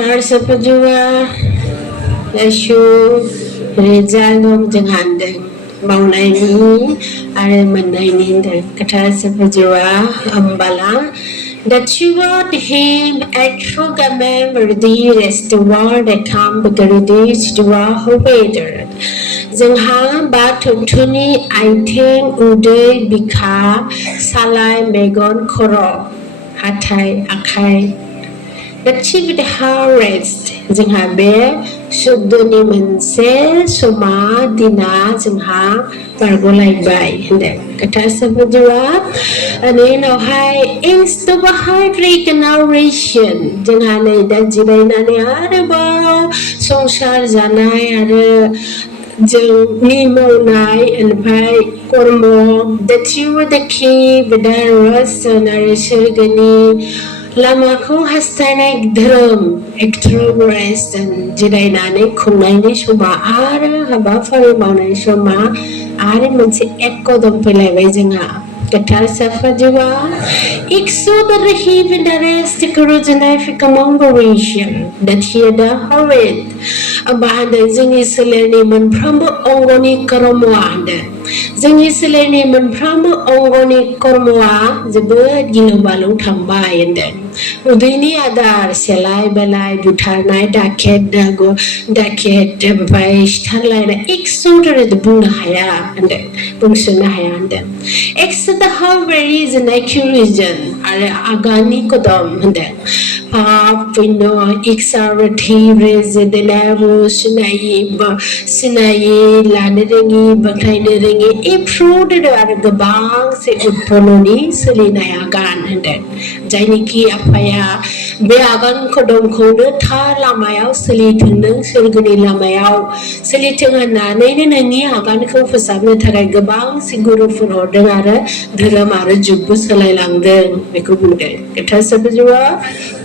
Sepajuwa Bisho Rejalom Janghandeng Maulaini Are Mandaini Kata Sepajuwa Ambala that you want him at Rugame Verdi the world that come Begaridis to our Hobader Zengha Batun Tuni I think Ude Bika Salai Megon Koro Hatai Akai that she would have rest Zengha Bear should the name say Soma Dina Zengha Bargolai by and Catastrophe and in a high insta high regeneration Zengha that Jibana Arabo Social Zanai Jung Nemo Nai and Pai Kormo that you were the key with the rest and Arishagani Lamaku has taken drum, extrovert and Jidainani, Kunaini Shuma, Ara, Habafari Mona Shoma, Ari Mansi Echo the Pilawazinga. Katar Safajiwa, Ikso the Rahib and the rest, the Kuruzanific Mongoration, that here the Horrid, Abanda Zingisilani Manpramo Ongoni Koromoanda, Zingisilani Manpramo Ongoni Koromoa, the bird Ginubalu Tambai and then. Udini Adar, Selai Belai, Bhutan, Daket, Dago, Daket, Vaish, Tanlina, Ikso the Bunahaya and then Bunsunahaya and then. Except the Harbour is an accuracy, Agani Kodom and then. Pop, Window, Ixarati, Rez, the Navo, Sinai, Sinai, Landingi, Bakaineringi, improved the banks, Poloni, Selina Agan and then. Jainiki Apaya, Beagan Kodom Koda, Tar Lamayao, Selitin, Silguni Lamayao, Selitangana, Nain and Niagan for Sabna Taragabang, Siguru for Ordinara, Dharamara Jubus Salailang, Mekubude. Katasabajua.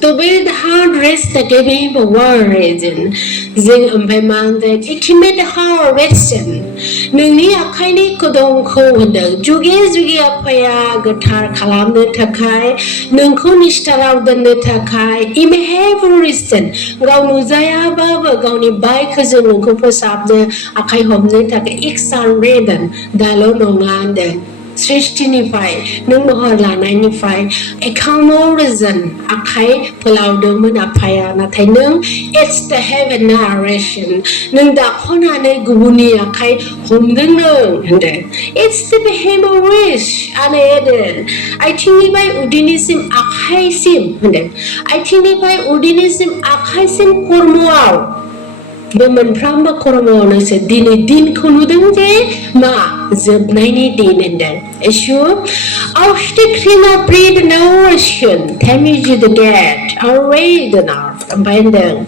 To build hard rest that gave him a war reason. Zing Umpeman that it made a hard western. Nuni a kindly kodong ko with the Jugi Apaya, Gatar Kalam the Takai, Nunkunistalau the Takai, Ime have risen. Gaunuzaya Baba, Gauni bikers and Nunkopos the Akai Hom Netaka Ixan Raven, Dalo Nonganda. 65 Nunghola 95 a common reason Akai Pulau Domun Apaya Natanung it's the heaven narration Nunda Honane Gubuni Akai Home the and then it's the behemoth wish unaided I think by Udinism Akai Sim and then I think by Udinism Akai Sim Kormuau Beman Pramba Koromona said Dini Din Kuludenge Ma Zeb 90 Din and then Assure Auf the Krina breed no Russian Tamiji the dead Array the north Abandon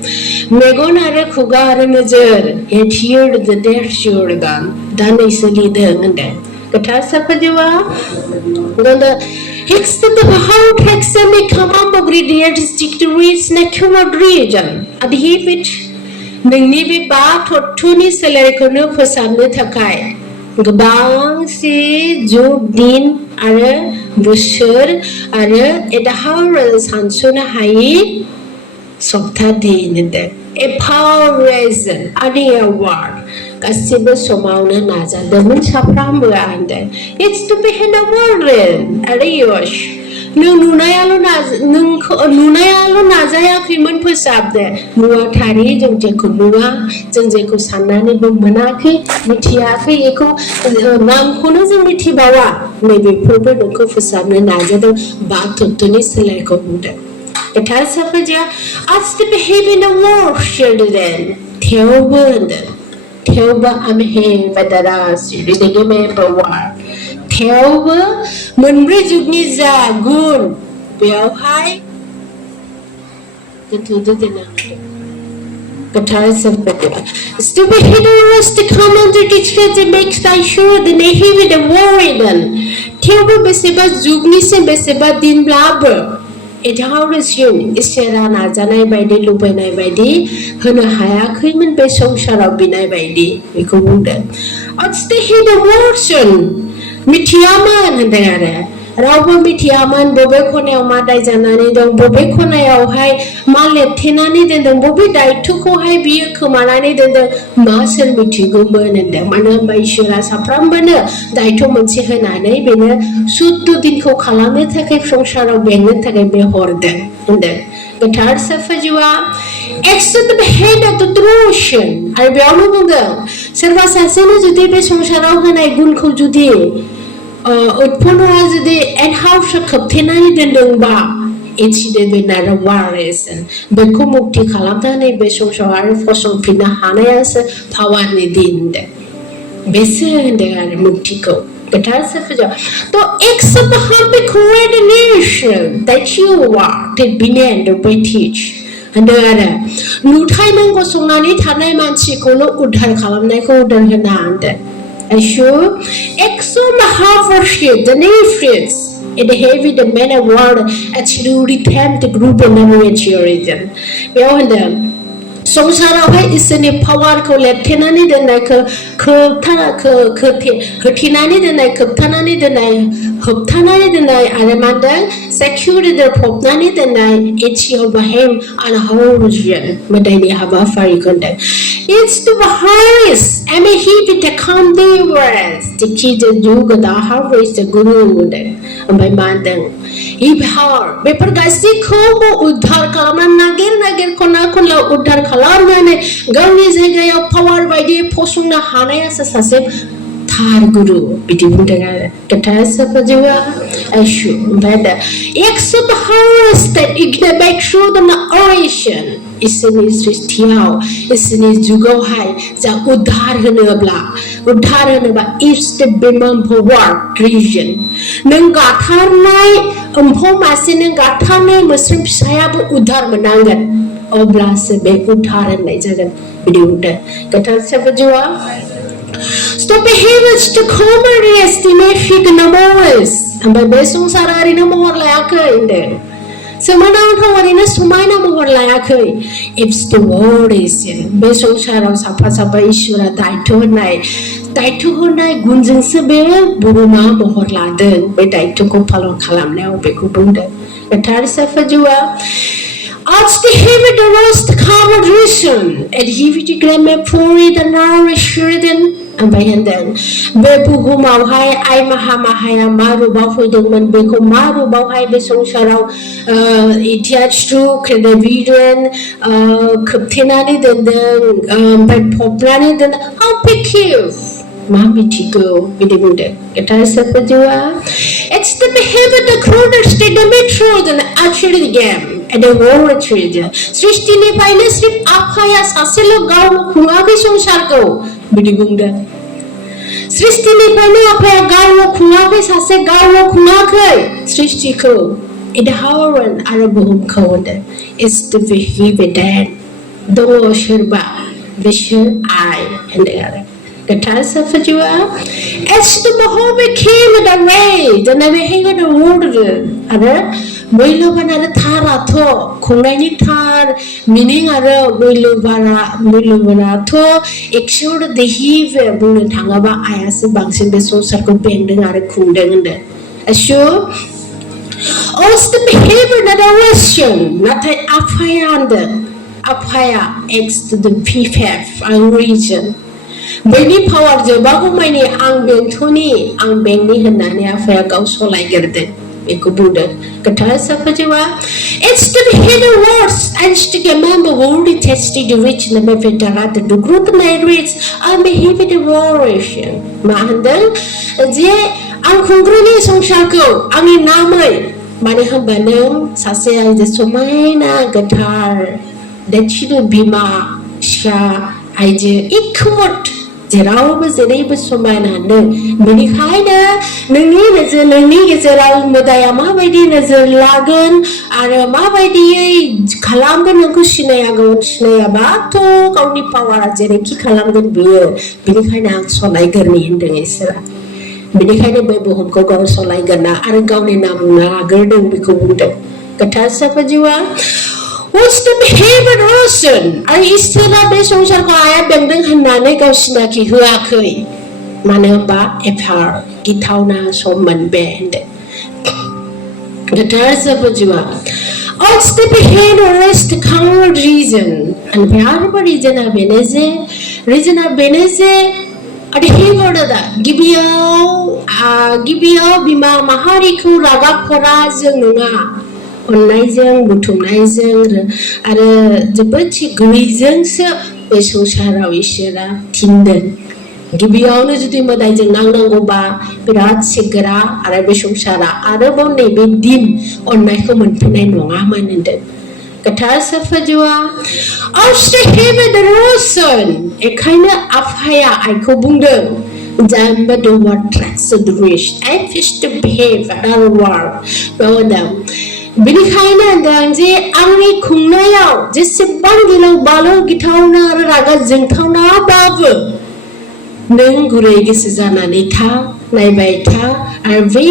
Megona Kugar and Azur Yet here the death sure gun Dana is a leader and then Katasa Padiwa Ganda Hicks the Bahar Hexamic Kamamba Grid stick to reach Nakuma region at the heat Ningni ba thotuni selai kono phosamne thakai gabang si jug din are busur are edahar sansuna hai sokta din de a power reason adi award kasiba somauna naza demun sapram ande it's to be in a world are yosh Nunayalo Nazaya Kiman Pusabde, Mua Tari, Jangjakunua, Janjaku Sanani Bumanaki, Mitiaki Eco, Nam Kunas and Mitibawa, maybe proper Nuko for Sabna Nazada, Batu Tunis Seleko Buddha. The Tasafaja asked to behave in a war, children. Teoba, Teoba Amhe, Vadaras, Ridegame War. Teoba, Munbrizugniza, Gun, Biao High. The Guitars of Bedouin. Stupid heroes to come under the threads and make sure the Nahi with a warrior. Teoba Beseba Zugnis and Beseba Din Blabber. It how resume is Serana Zanai by the Lupenai by the Huna Hayakim Beso Sharabinai by the Mikuda. What's the hidden version? Mitiama and there. रावबो मिथियामोन बबे खनायाव मा दाय जानानै दं बबे खनायावहाय मा लेरथेनानै दोनदों बबे दायथ'खौहाय बियो खोमानानै दोनदों मा सोर मिथिगौमोन होनदों मानो होनबा इसोरा साफ्रोमबोनो दायथ' मोनसे होनानै बेनो सुद्ध दिनखौ खालामनो थाखाय संसाराव बेंनो थाखाय बे हरदों होनदों गोथार साफाजुआ एक्सेप्ट द हेड अफ द ट्रुशन आरो बेयावनो बुंदों सोरबा सासेनो जुदि बे संसाराव होनाय गुनखौ जुदि उत्पन्नआ जुदि एनहाउस खोबथेनानै दोनदोंबा इन्सिडेन्ट वारेसन बेखौ मुक्ति खालामनानै बे संसाराव आरो फसंफिननो हानायासो पावारनि दिन होनदों बेसो होनदों आरो मुक्तिखौ गोथार साफाजुआ तो एक्सेप्ट हाबे coordination that you are the beneath the British होनदों आरो नुथाय नों गसंनानै थानाय मानसिखौल' उद्धार खालामनायखौ उदार होना होनदों Ashram, Exum Havership, the Nephrits, in the heavy the men of war, actually tempt the group of origin. Beyond them, संसारावहाय इसोरनि पावारखौ लेरथेनानै दोननायखौ खोबथेनानै दोननाय खोबथानानै दोननाय होबथानानै दोननाय आरो मा होनदों सेक्युरिटि फबनानै दोननाय एथियाव बाहेम आरो हौजियन मोदायनि हाबाफारिखौ होनदों It's the highest and he with the condewarers the key the yoga the harvest the guru होनदों ओमफ्राय मा होनदों इभार बेफोर गासैखौबो उद्धार खालामनानै नागिर खना खनला उद्धार खालामनानै गावनि जायगायाव पावार बायदि फसंनो हानायासो सासे थार गुरु बिदि बुंदों आरो गोथार साफाजुआ आशु ओमफ्राय दा except hearts that ignite through the oration इसोरनि सृष्टियाव इसोरनि जुगावहाय जा उद्धार होनोबा इट्स द बिमाम पावार रीजन नों गाथारनाय एम्फौ मासे नों गाथारनाय मोस्रोम फिसायाबो उद्धार मोननांगोन अब्लासो बे उद्धार होननाय जागोन बिदि बुंदों गोथार साफाजुआ Stop behaviors to commonly estimate fignobles ओमफ्राय बे संसारा ओरैनो महर लायाखै होनदों सोमोनांथाव ओरैनो समायना महर लायाखै It's the world is बे संसाराव साफा इसोरा दायथ' होनाय गुनजोंसो बे बुहुमा महर लादों बे दायथ'खौ पालन खालामनायाव बेखौ बुंदों गोथार साफाजुआ As the heaven the rest covered reason and he with the grammar for it and nourishing ओमफ्राय होनदों बे बुहुमावहाय आइ माहाया मा रुपाव फैदोंमोन बेखौ मा रुपावहाय बे संसाराव इतिहासु क्रेडिबिलियन खोबथेनानै दोनदों ओमफ्राय फबनानै दोनदों हाउ पिकिउ मा मिथिगौ बिदि बुंदों गोथार साफाजुआ It's the behavior the cruelest the truth and actually the game and the war treasure सृष्टिनिफ्रायनो सिर्फ आफाया सासेल' गाव खुङाखै संसारखौ बिदि बुंदों सृष्टिनिफ्रायनो आफाया गावल' खुङाखै सासे गावल' खुङाखै सृष्टिखौ इदाहरन आरो बुहुमखौ होनदों It's the behavior that दङ सोरबा बिसोर आइ होनदों आरो गोथार साफाजुआ As the Mahomet came in the way the navigator the world आरो मैल'बान आरो थाराथ' खुंनायनि थार मिनिं आरो मैल'बानाथ' एक्सुअल देहिव बुंनो थाङोबा आयासो बांसिन बे संसारखौ बेंदों आरो खुंदों होनदों आशु Also the behavior that I question नाथाय आफाया होनदों आफाया X to the PFF आं reason बेनि पावार जोबागौ मानि आं बेंनि होननानै आफाया गाव सलायग्रोदों बेखौ बुंदों गोथार साफाजुआ It's the hidden words and to remember worldly testing the rich and the veteran the group merits and behave the warrior मा होनदों जे आं खुंग्रोनि संसारखौ आंनि नामै मानो होनबा नों सासे आइजो समायना गोथार देथिनो बिमा फिसा आइजो इखुमत जेरावबो जेरैबो समायना नों बेनिखायनो नोंनि गेजेराव मोदाया माबायदि नोजोर लागोन आरो माबायदियै खालामगोन नोंखौ सिनायाबाथ' गावनि पावारा जेरैखि खालामगोन बियो बेनिखायनो आं सलायग्रोनि होनदों इसोरा बेनिखायनो बे बुहुमखौ गाव सलायगोना आरो गावनि नाम लाग्रोदों बेखौ बुंदों गोथार साफाजुआ What's the behavior person? आरो इसोरा बे संसारखौ आया बेंदों होननानै गाव सिनाखि होआखै मानो होनबा एफार गिथावना सममोन बे होनदों Gatar sapajua. What's the behavior rest common reason? And Pyaraba reason a beneze, reason a beneze, at Himorada, Gibio, Bima, Mahariku, Raga Pora, Zunga. On Nizang, Butum Nizang, at the Butchi Grisons, Bisho Shara Wishera, Tinden. गिबियावनो जुदि मोदायजों नांनांगौबा बिराद सिगरा आरो बे संसारा आरोबाव नैबे दिन अननायखौ मोनफिननाय नङामोन होनदों गोथार साफाजुआ एखायनो आफाया आइखौ बुंदों Jamba the what tracks the wish I wish to behave at our war बेवदों बेनिखायनो होनदों जे आंनि खुंनायाव जेसेबां गिलौ बालौ गिथावना आरो रागा जोंथावनाबाबो नों गुरै गोसो जानानै था नायबाय था आरो बे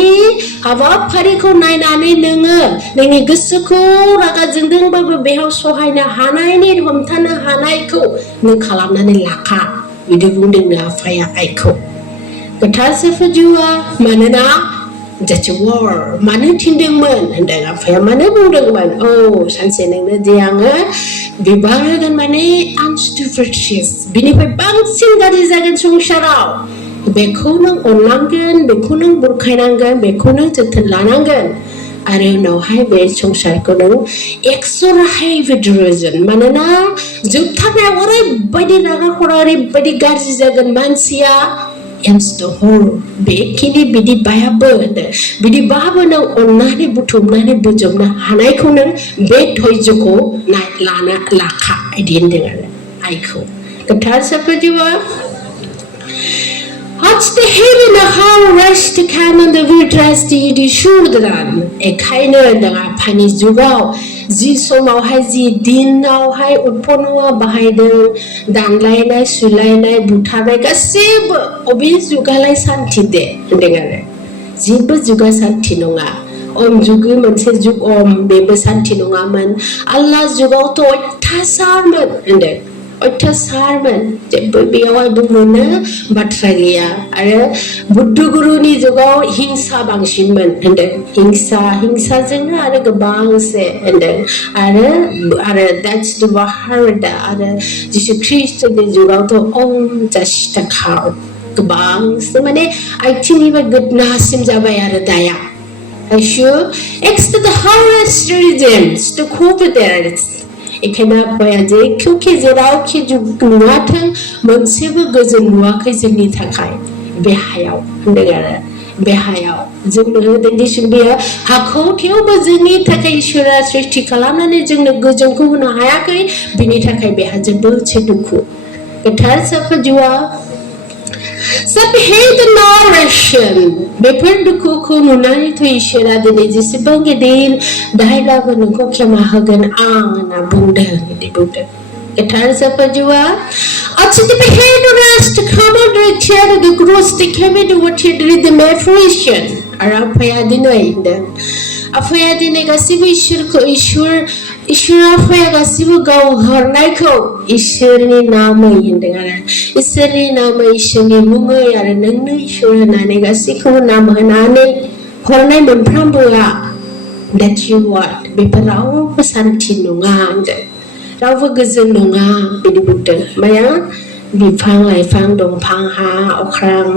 हाबाफारिखौ नायनानै नोङो नोंनि गोसोखौ रागा जोंदोंबाबो बेयाव सहायनो हानायनि हमथानो हानायखौ नों खालामनानै लाखा बिदि बुंदोंनो आफाया आइखौ गोथार साफाजुआ मानोना That's a war. Manu tindungman, and then affair manu bundungman. Oh, sanse nengna dianga. Bibaragan mane unstupidous. Bini pe bangsin gadi zagan sung sharau. Bekunang onlangan, bekunang burkainangan, bekunang tetelanangan. I don't know how be sung sharkonang. Exora high vidrozen. Manana, zutana ore badi raga korari badi garzi zagan mansia. Ends the whole bekini bidi bayabo bidi babo nang onnani butumnani bujumna hanaiku nang be thoijoko na lana lakha idin dengar aiko gathar sapajiwa What's the heaven of how rush to come on the weird dress the shurdran a kaino danga pani jugao ji somau hai ji din nau hai utponwa bahaido danlainai sulainai butharai gasib obi jugalai santi de dengare jibo juga santi nonga om jugu moनसे jug om bebe santi nonga man Allah jugau to thasarman ende अत्याचारमोन जेबो बेयावहाय बुंनो बाथ्रा गैया आरो बुद्ध गुरुनि जुगाव हिंसा बांसिनमोन होनदों हिंसाजोंनो आरो गोबांसे होनदों आरो that's the Maharada आरो जिसु ख्रीष्टनि जुगावथ' ओम जासिथाखाव गोबांसे माने आइथिंनिबो गोदनासिम जाबाय आरो दाया आइसु acts to the hardest reasons to cope with it एखायनो आफाया जेखि जेरावखि नुवाथों मोनसेबो गोजोन नुवाखै जोंनि थाखाय बे हायाव होनदों आरो बे हायाव जोंनो होदों दिसुन बेयो हाखौ थेवबो जोंनि थाखाय इसोरा सृष्टि खालामनानै जोंनो गोजोनखौ होनो हायाखै बिनि थाखाय बेहा जोबोद दुखु गोथार साफाजुआ Subhead narration. Beper dukuku nunani to ishera dine jisiban gedin dailago nuko kemahagan ang na bunda di bunda. Gatar sapajua. Atsu the behavior rest to come out the chair the gross the kemi to what you did the maturation. Arapaya dinoinda. Afaya dine gasibu ishur afaya gasibu gau harnaiko. Ishurni nama yindengara. Ishurni nama ishurni mungo yara nangnu ishur nane gasiku nama nane hornai monprambuya. That you what? Beparau pesanti nungande. Rau gazun nunga bidibute. Maya bipang laifang dongpang ha okrang.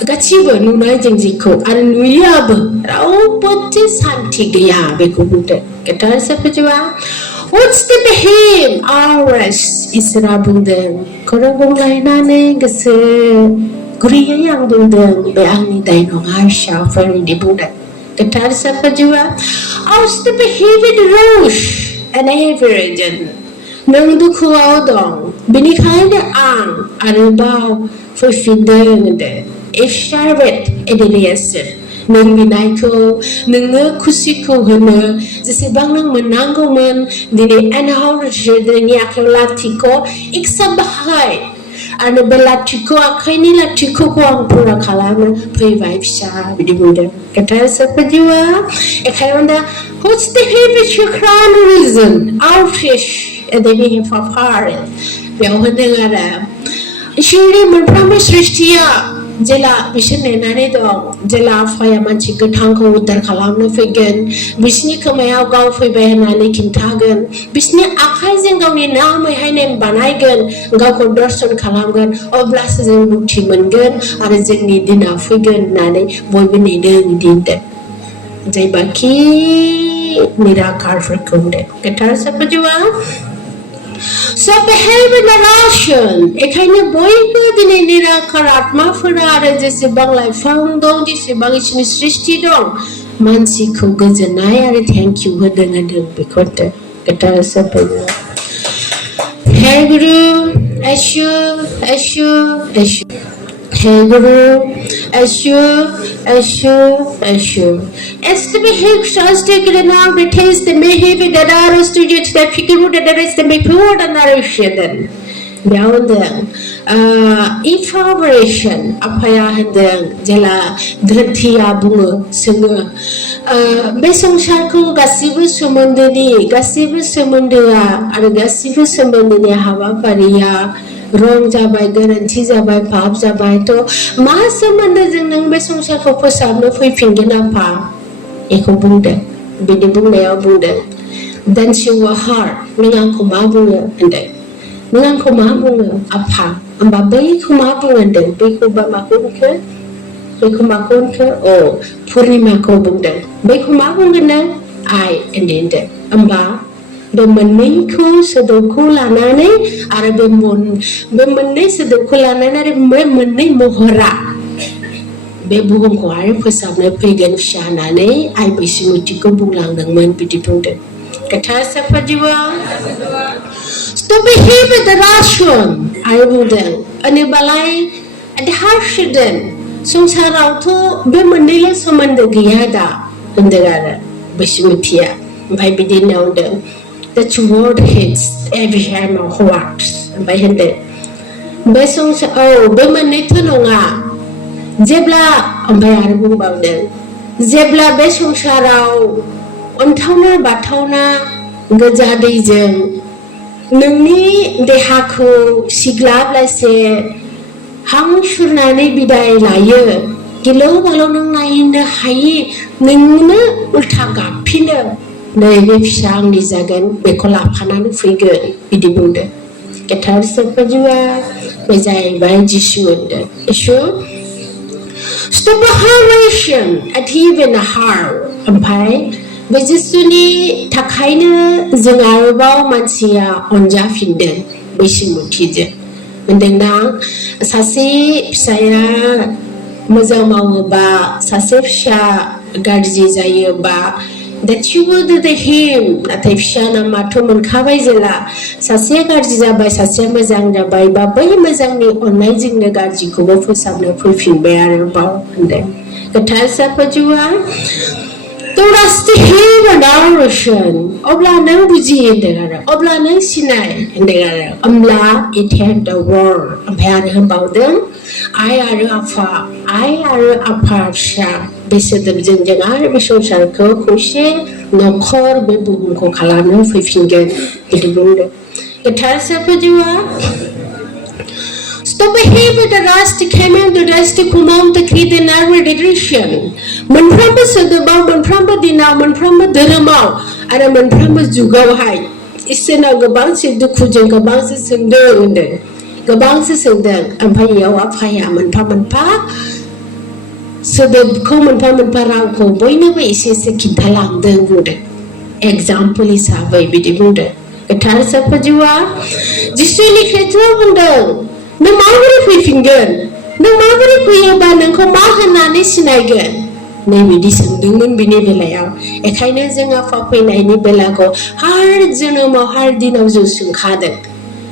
Gachibo nunai jengziko aru nuyab rau pote santi gaya bekubute. Gatar sapajua. What's the behavior? Ours is rabundeng. Korang lainane gase guriya yang bundeng be angni dainong harsha fari di bunda. Gatar sapajua. What's the behavior rush and average? Nang duku audong. Binikhaida ang arubao for findeng de. If sharvet ediliaser. Nang minaiko, nang kusiko hana, jisibang nang menanggoman, dini anhau rajadani akal latiko, iksabahay. Ano belatiko akaini latiko ko ang pura kalama, pay vibe siya, bidibunda. Kata sapajua, ekayonda, what's the habitual crown reason? Outfish, and then we have a parent. Biawanda ngara. Shuri berpromis Ristia. जेला बिसोर नेनानै दं जेला आफाया मानसि गोथांखौ उद्धार खालामनो फैगोन बिसोरनि खोमायाव गाव फैबाय होननानै खिन्थागोन बिसोरनि आखाइजों गावनि नामैहाय नेम बानायगोन गावखौ दर्शन खालामगोन अब्लासो जों मुक्ति मोनगोन आरो जोंनि दिना फैगोन होननानै बयबो नेदों दिनदों जायबाखि निराकारफोरखौ होनदों गोथार साफाजुआ So behave narration. एखायनो बयबो दिनै निराकार आत्माफोरा आरो जेसेबां लाइफां दं जेसेबां इसोरनि सृष्टि दं मानसिखौ गोजोननाय आरो थेंक इउ होदों बेखौ गोथार साफाजुआ Hey Guru, Ashu, Ashu, Ashu. Hey Guru, Ashu, Ashu, Ashu. As the behave trust taken now, the taste the behave that are studied that figure that there is the before the narration. Beyond them, information, apaya hendeng, jela, dhantiya bunga, sunga. Besong sharku gasibu sumandini, gasibu sumandua, and gasibu sumandini hava paria. Wrong जाबाय गोरोन्थि जाबाय पाप जाबाय तो मा सोमोन्दोजों नों बे संसारखौ फोसाबनो फैफिनगोन आफा एखौ बुंदों बिदि बुंनायाव बुंदों then she was hard नों आंखौ मा बुङो होनदों नों आंखौ मा बुङो आफा होमबा बैखौ मा बुङो होनदों बैखौबा माखौ होनखो बैखौ माखौ होनखो अ पुर्णिमाखौ बुंदों बैखौ मा बुंगोन नों आइ होनदों होमबा बे मोननैखौ सोदोबखौ लानानै आरो बे मोननै सोदोबखौ लानानै आरो बे मोननै महरा बे बुहुमखौ आरो फोसाबनो फैगोन फिसा होननानै आइ बैसोमुथिखौ बुंलांदोंमोन बिदि बुंदों गोथार साफाजुआ Stop behave the ration आरो बुंदों अनेबालाय हारसिदों संसारावथ' बे मोननैल' सोमोन्दो गैया दा होनदों आरो बैसोमुथिया ओमफ्राय बिदिनो होनदों That word hits every hand of hearts. ओमफ्राय होनदों बे संसार बे मोननैथ' नङा जेब्ला ओमफ्राय आरो बुंबावदों जेब्ला बे संसाराव अन्थावना बाथावना गोजा दैजों नोंनि देहाखौ सिग्लाबलासे हां सुरनानै बिदाय लायो गिलौ बालौ नों नायनो हायि नोंनो उल्था गाबफिनो नैबे फिसा आंनि जागोन बेखौ लाफानानै फैगोन बिदि बुंदों गोथार साफाजुआ बे जाहैबाय जिसु होनदों जिसु Stop the haration at even a heart ओमफ्राय बे जिसुनि थाखायनो जों आरोबाव मानसिया अनजाफिनदों बैसोमुथिजों होनदोंना सासे फिसाया मोजां मावोबा सासे फिसा गाज्रि जायोबा That you would do the him नाथाय फिसाना माथो मोनखाबाय जेला सासेया गाज्रि जाबाय सासेया मोजां जाबाय बा बै मोजांनि अननायजोंनो गाज्रिखौबो फोसाबनो फैफिनबाय आरोबाव होनदों गोथार साफाजुआ तोरास्ति हिम नारसन अब्ला नों बुजियो होनदों आरो अब्ला नों सिनाय होनदों आरो अब्ला it had the word ओमफ्राय आरो होनबावदों आइ आरो आफा फिसा बे सोदोबजों जों आरो बे संसारखौ खौसे न'खर बे बुहुमखौ खालामनो फैफिनगोन बिदि बुंदों गोथार साफाजुआ Stop behavior the rest came in the rest command the creed and narration मोनफ्रोमबो सोदोबाव मोनफ्रोमबो दिनाव मोनफ्रोमबो धोरोमाव आरो मोनफ्रोमबो जुगावहाय इसोरनाव गोबांसो दुखुजों गोबांसो सोंदों होनदों गोबांसो सोंदों ओमफ्राय इयाव आफाया मोनफा मोनफा सोदोबखौ मोनफा मोनफा रावखौ बयनोबो एसे एसे खिन्थालांदों बुंदों एग्जाम्पल हिसाबै बिदि बुंदों गोथार साफाजुआ जिसुनि खेथ्रआव बुंदों नों माबोरै फैफिनगोन नों माबोरै फैयोबा नोंखौ मा होननानै सिनायगोन नै बिदि सोंदोंमोन बिनि बेलायाव एखायनो जों आफा फैनायनि बेलाखौ हार जोनोमाव हार दिनाव जों सोंखादों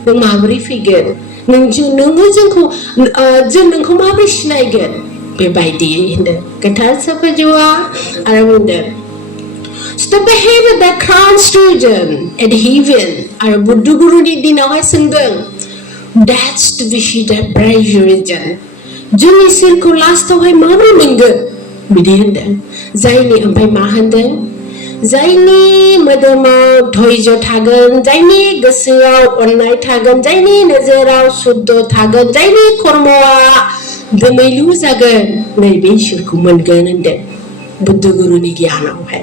नों माबोरै फैगोन नोङो जों नोंखौ माबोरै सिनायगोन बेबायदि होनदों गोथार साफाजुआ आरो बुंदों Stop behavior that crown student at heaven आरो बुद्धगुरुनि दिनावहाय सोंदों That's to be the pressure जों इसोरखौ लास्टावहाय माबोरै मोनगोन बिदि होनदों जायनि ओमफ्राय मा होनदों जायनि मोदोमाव धैर्य थागोन जायनि गोसोआव अननाय थागोन जायनि नोजोराव शुद्ध थागोन जायनि कर्मआ दोमैलु जागोन नैबे इसोरखौ मोनगोन होनदों बुद्ध गुरुनि गियानावहाय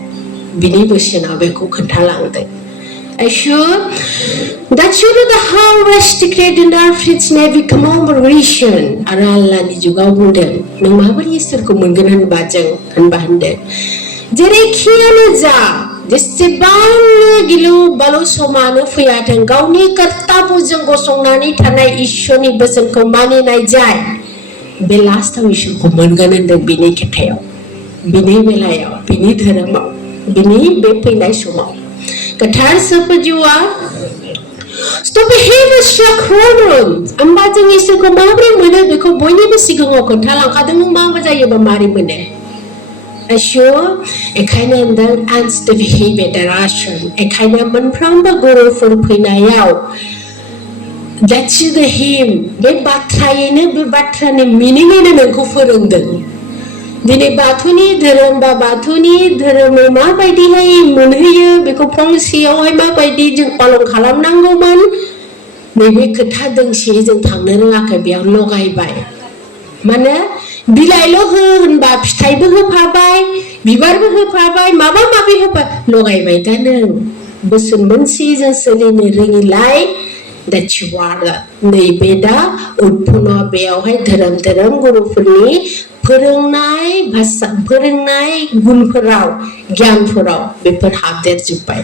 बिनि बोसोनाव बेखौ खोन्थालांदों Ashram, that you know the how restricted in our fits never commemoration. Aralla ni juga bundem. Nang mahabari isur ko mungkin han bajang han bahande. Jadi kian aja. Disebang gilu balu somana fuyatan. Kau ni kerta pujang gosong nani tanai isyo ni besen ko mani nai jai. Belasta isur ko mungkin han bini keteo. Bini melayau. Bini dharamau. Bini bepinai somau. Kathar sapajua stop behavior shakron amba jeng isur ko mabri mene beko boyni be sigongo konthalang kadang mama jaye ba mari mene Ashram ekaina ndang ans the behavior darashram ekaina manpram ba guru for pinayau that's the him be bathayene be bathane meaning ne nangko forongdong Dini bathuni dharam ba bathuni dharam ma baidi hai monhoyo beko fongseयाव hai ma baidi जों पालन खालामनांगौमोन नैबे खोथा दोंसे जों थांनो रोङाखै बेयाव लगायबाय माने बिलाइल' हो होनबा फिथाइबो होफाबाय बिबारबो होफाबाय माबा माबि होफा लगायबाय दा नों बोसोन मोनसे जों सोलिनो रोङिलाय that you are नैबे दा उत्पन्न बेयावहाय धोरोम गुरुफोरनि फोरोंनाय भाषा फोरोंनाय गुनफोराव गियानफोराव बेफोर हाबदेरजोब्बाय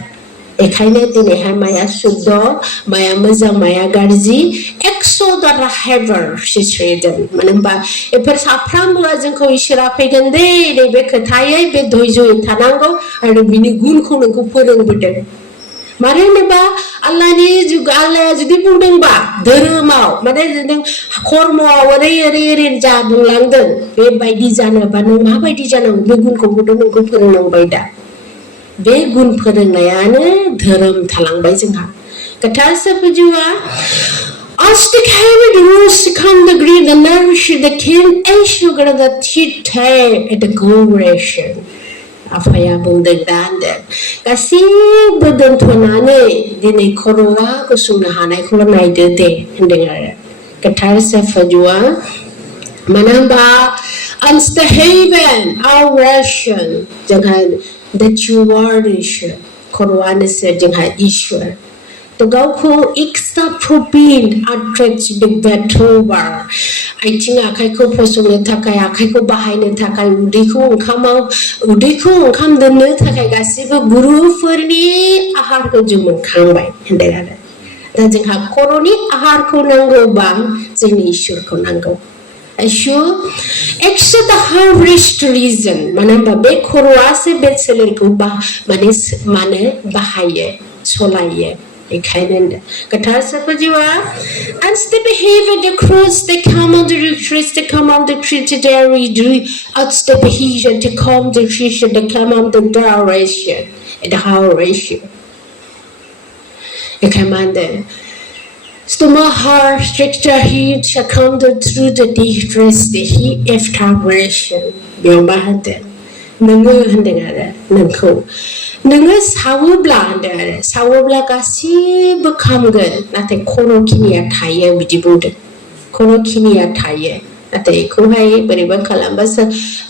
एखायनो दिनैहाय माया शुद्ध माया मोजां माया गाज्रि 100 द्वारा हेवर सिचुएशन मानो होनबा बेफोर साफ्रोमबोआ जोंखौ इसोरा फैगोन दे नैबे खोथायै बे धैर्ययै थानांगौ आरो बिनि गुनखौ नोंखौ फोरोंबोदों मानो होनोबा आल्लाया जुदि बुंदोंबा धोरोमाव माने नों कर्मआव ओरै जा बुंलांदों बेबायदि जानोबा नों माबायदि जानांगौ बे गुनखौबोथ' नोंखौ फोरोंनांबाय दा बे गुन फोरोंनायानो धोरोम थालांबाय जोंहा खोथा सफजुआ As the carried rules to come the green, the nourish the king and sugar the teeth at the congregation. Afaya bundang dandang. Kasi budang tuanane dini korwa kusuna hanai kula naide de hendengar. Katar sefajua manamba ans the haven our ration jangan that you are ishur korwa ne se jangan ishur. Togauku iksta propin attracts the betover. I think akaiko posung takai akaiko bahai takai udiku come the nutakai gasiba guru for ni ahar ko jumun kangbai and the other. Doesn't have koroni ahar ko nango bang zini ishur ko nango. Ashur except the harvest reason manamba be korwase bet seller ko bah manis mane bahaye solaye. Kind Qatar Safajiwa and the behavior the cross the come on the retreat the come on the critical out the behavior to come the creation the come on the duration and how ratio a commander Stoma heart stricter heat shall come through the distress the heat after ration beyond my Nunggu hendengar nungku nunggu sawubla kasi bekamgen nate kono kini ataya bidibude kono kini ataya nate kuhai beriban kalam basa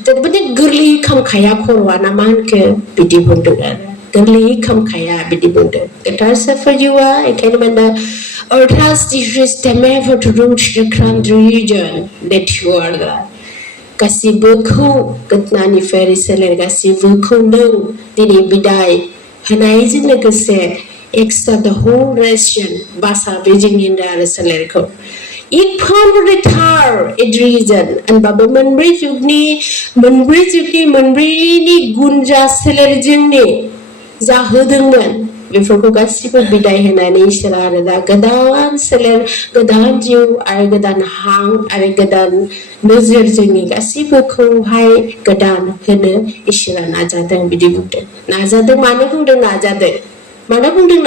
tapi gerli kam kaya korwana man ke bidibude gerli kam kaya bidibude ketar safajiwa ikan mana ortas system ever to reach the grand region that you are the Kasi berku ketnani ferry seller kasi berku nung dini bidai hanai jin lekase extra the whole ration basa beijing in the seller ko ik pon retar it reason and baba manbri jugni ni gunja seller jingni za hodengman बेफोरखौ गासिबो बिदाय होनानै इसोरा दा गोदान सोलेर गोदान जिउ आरो गोदान हां आरो गोदान नोजोर जोंनि गासिबोखौहाय गोदान होनो इसोरा नाजादों बिदि बुंदों नाजादों मानो बुंदों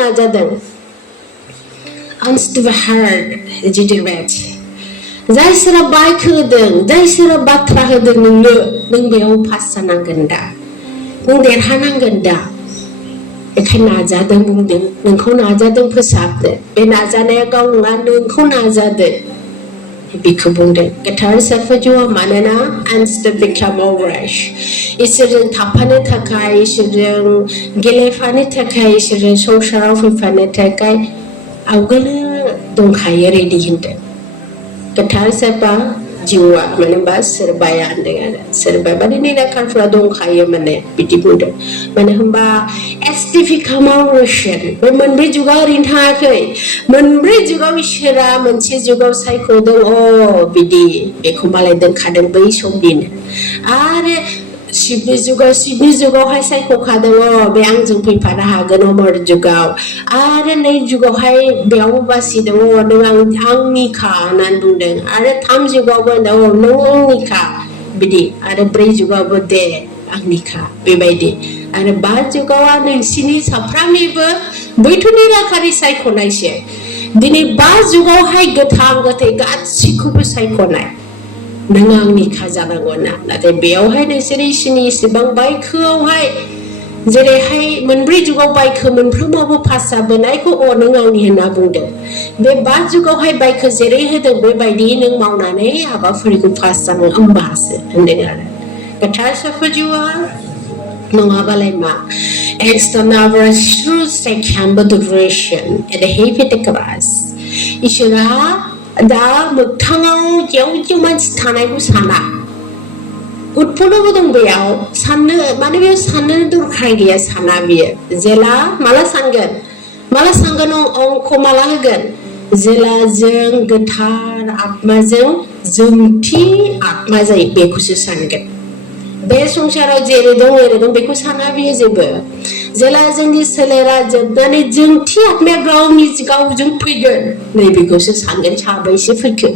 नाजादों Unto the heart जिदिरबाद जाय सोरा बाइक होदों जाय सोरा बाथ्रा होदों नों बेयाव पास जानांगोन दा नों देरहानांगोन दा एखाय नाजादों बुंदों नोंखौ नाजादों फोसाबदो बे नाजानाया गाव नङा नोंखौ नाजादो बेखौ बुंदों गोथार साफाजुआ मानोना unstable become rash इसोरजों थाफानो थाखाय इसोरजों गेलेफानो थाखाय इसोरजों संसाराव फैफानो थाखाय आवगोलो दंखायो रेडि होनदों गोथार साफा जिउआ मानो होनबा सोरबाया होनदों आरो सोरबाबा निराकारफोरा दंखायो माने बिदि बुंदों मानो होनबा एस्टिफिकामावरेसन बे मोनब्रै जुगा ओरैनो थाङाखै मोनब्रै जुगाव इसोरा मोनसे जुगाव सायख'दों बिदि बेखौ मालाय दोनखादों बै समनिनो आरो शिबनि जुगावहाय सायख'खादों बे आंजों फैफानो हागोन अमर जुगाव आरो नै जुगावहाय बेयाव बासिदों नों आंनिखा होननानै बुंदों आरो थाम जुगावबो नों आंनिखा बिदि आरो ब्रै जुगावबो दे आंनिखा बेबायदि आरो बा जुगाव नोंसिनि साफ्रामनिबो बैथ' निराखारि सायख'नायसो दिनै बा जुगावहाय गोथां गोथै गासैखौबो सायख'नाय नों आंनिखा जानांगौ ना नाथाय बेयावहाय नोंसोर इसोरनि इसेबां बायखोआवहाय जेरैहाय मोनब्रै जुगाव बायखो मोनफ्रोमावबो पास जाबोनायखौ नों आंनि होनना बुंदों बे बा जुगावहाय बायखो जेरै होदों बेबायदि नों मावनानै हाबाफारिखौ पास जानो होमबासो होनदों आरो गोथार साफाजुआ नङाबालाय मा external through second duration at the heavy class इसोरा दा मोगथाङाव जेव जेव मानसि थानायखौ साना उत्पन्नबो दं बेयाव साननो माने बेयाव साननो दरखार गैया साना बियो जेला माला सानगोन अंख माला होगोन जेला जों गोथार आत्माजों जोंथि आत्मा जायो बेखौसो सानगोन बे संसाराव जेरै दं बेखौ साना बियो जेबो जेला जोंनि सोलेरा जोबनानै जोंथि आत्माया गावजों फैगोन नैबेखौसो सानगोन साबैसे फैखो